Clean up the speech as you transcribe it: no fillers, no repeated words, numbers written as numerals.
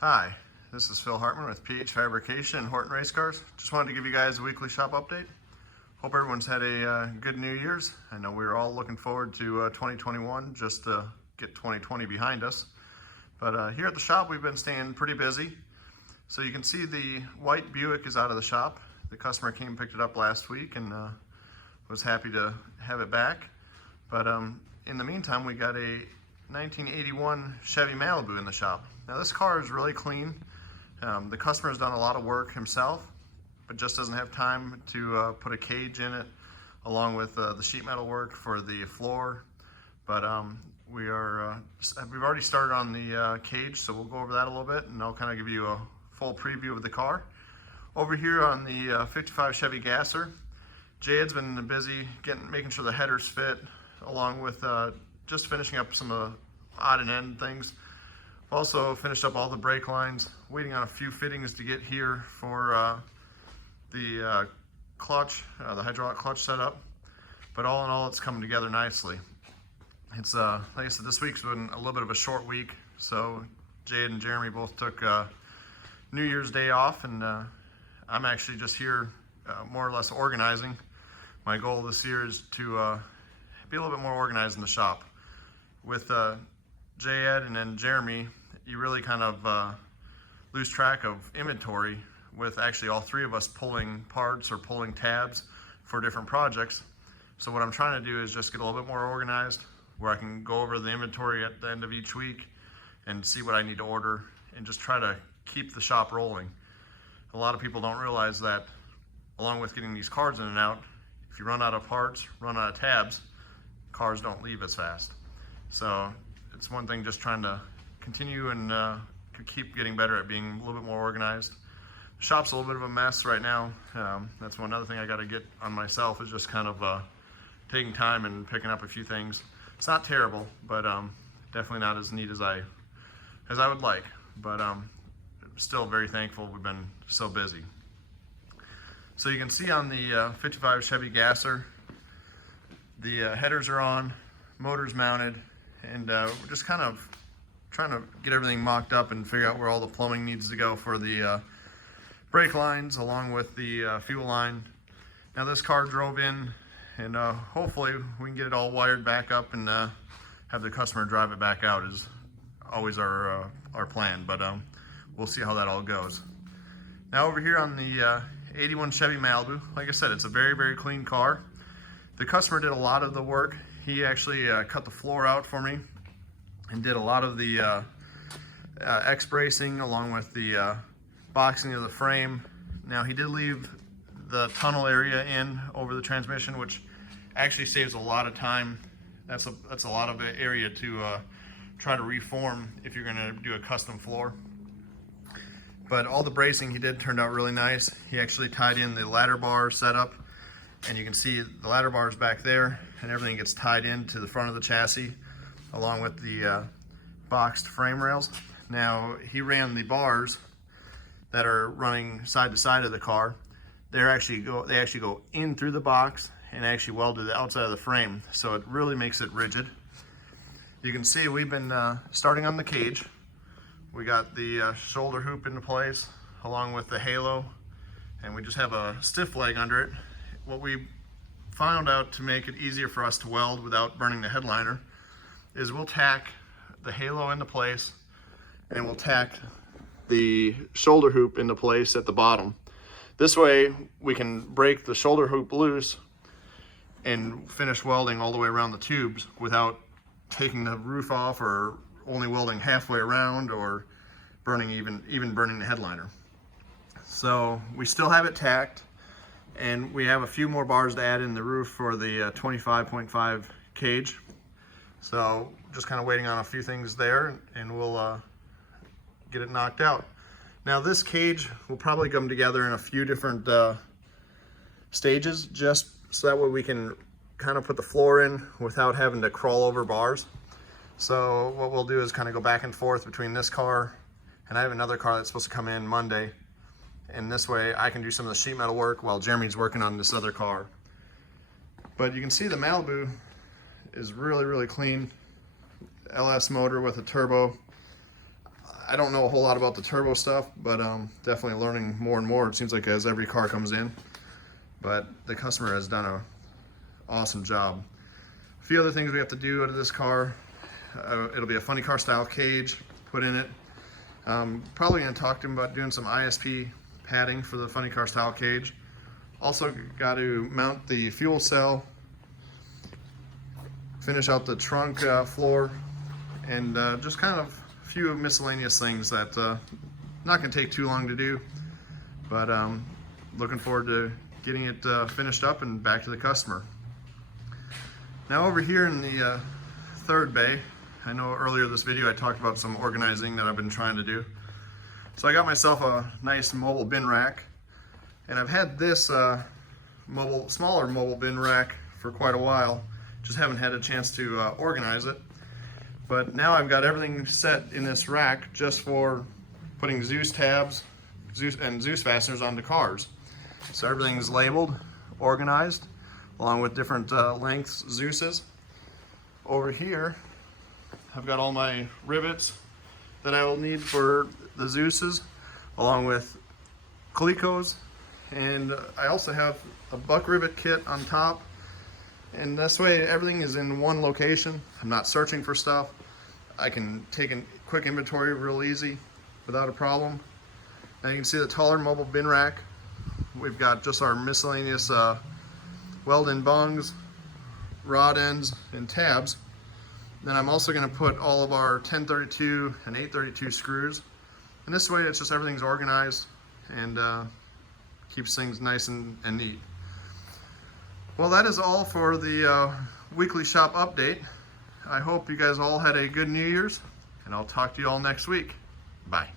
Hi, this is Phil Hartman with PH Fabrication and Horton Race Cars. Just wanted to give you guys a weekly shop update. Hope everyone's had a good New Year's. I know we were all looking forward to 2021 just to get 2020 behind us. But here at the shop, we've been staying pretty busy. So you can see the white Buick is out of the shop. The customer came and picked it up last week and was happy to have it back. But in the meantime, we got a 1981 Chevy Malibu in the shop. Now this car is really clean. The customer has done a lot of work himself, but just doesn't have time to put a cage in it, along with the sheet metal work for the floor. But we've already started on the cage, so we'll go over that a little bit, and I'll kind of give you a full preview of the car. Over here on the 55 Chevy Gasser, Jad's been busy making sure the headers fit, along with just finishing up some odd and end things. Also finished up all the brake lines, waiting on a few fittings to get here for the clutch, the hydraulic clutch setup. But all in all, it's coming together nicely. It's like I said, this week's been a little bit of a short week, so Jade and Jeremy both took New Year's Day off, and I'm actually just here more or less organizing. My goal this year is to be a little bit more organized in the shop. With J-Ed and then Jeremy, you really kind of lose track of inventory with actually all three of us pulling parts or pulling tabs for different projects. So what I'm trying to do is just get a little bit more organized, where I can go over the inventory at the end of each week and see what I need to order and just try to keep the shop rolling. A lot of people don't realize that along with getting these cars in and out, if you run out of parts, run out of tabs, cars don't leave as fast. So it's one thing just trying to continue and keep getting better at being a little bit more organized. The shop's a little bit of a mess right now. That's one other thing I got to get on myself, is just kind of taking time and picking up a few things. It's not terrible, but definitely not as neat as I would like. But still very thankful we've been so busy. So you can see on the 55 Chevy Gasser, the headers are on, motor's mounted, and we're just kind of trying to get everything mocked up and figure out where all the plumbing needs to go for the brake lines, along with the fuel line. Now this car drove in, and hopefully we can get it all wired back up and have the customer drive it back out, is always our plan, but we'll see how that all goes. Now over here on the 81 Chevy Malibu, like I said, it's a very, very clean car. The customer did a lot of the work. He actually cut the floor out for me and did a lot of the X-bracing, along with the boxing of the frame. Now he did leave the tunnel area in over the transmission, which actually saves a lot of time. That's a lot of area to try to reform if you're going to do a custom floor. But all the bracing he did turned out really nice. He actually tied in the ladder bar setup, and you can see the ladder bars back there, and everything gets tied into the front of the chassis along with the boxed frame rails. Now he ran the bars that are running side to side of the car. They actually go in through the box and actually weld to the outside of the frame, so it really makes it rigid. You can see we've been starting on the cage. We got the shoulder hoop into place along with the halo, and we just have a stiff leg under it. What we found out to make it easier for us to weld without burning the headliner is we'll tack the halo into place, and we'll tack the shoulder hoop into place at the bottom. This way we can break the shoulder hoop loose and finish welding all the way around the tubes without taking the roof off, or only welding halfway around, or burning even burning the headliner. So we still have it tacked, and we have a few more bars to add in the roof for the 25.5 cage. So just kind of waiting on a few things there, and we'll get it knocked out. Now this cage will probably come together in a few different stages, just so that way we can kind of put the floor in without having to crawl over bars. So what we'll do is kind of go back and forth between this car, and I have another car that's supposed to come in Monday, and this way I can do some of the sheet metal work while Jeremy's working on this other car. But you can see the Malibu is really, really clean. LS motor with a turbo. I don't know a whole lot about the turbo stuff, but definitely learning more and more. It seems like as every car comes in. But the customer has done an awesome job. A few other things we have to do out of this car. It'll be a funny car style cage put in it. Probably going to talk to him about doing some ISP padding for the funny car style cage. Also got to mount the fuel cell, finish out the trunk floor, and just kind of a few miscellaneous things that not going to take too long to do, but looking forward to getting it finished up and back to the customer. Now over here in the third bay, I know earlier this video I talked about some organizing that I've been trying to do. So I got myself a nice mobile bin rack, and I've had this smaller mobile bin rack for quite a while. Just haven't had a chance to organize it. But now I've got everything set in this rack just for putting Zeus tabs and Zeus fasteners onto cars. So everything's labeled, organized, along with different lengths Zeuses. Over here, I've got all my rivets that I will need for the Zeuses, along with Colecos, and I also have a buck rivet kit on top. And this way everything is in one location. I'm not searching for stuff. I can take a quick inventory real easy without a problem. And you can see the taller mobile bin rack. We've got just our miscellaneous weld-in bungs, rod ends, and tabs. Then I'm also going to put all of our 1032 and 832 screws. And this way it's just everything's organized and keeps things nice and neat. Well, that is all for the weekly shop update. I hope you guys all had a good New Year's, and I'll talk to you all next week. Bye.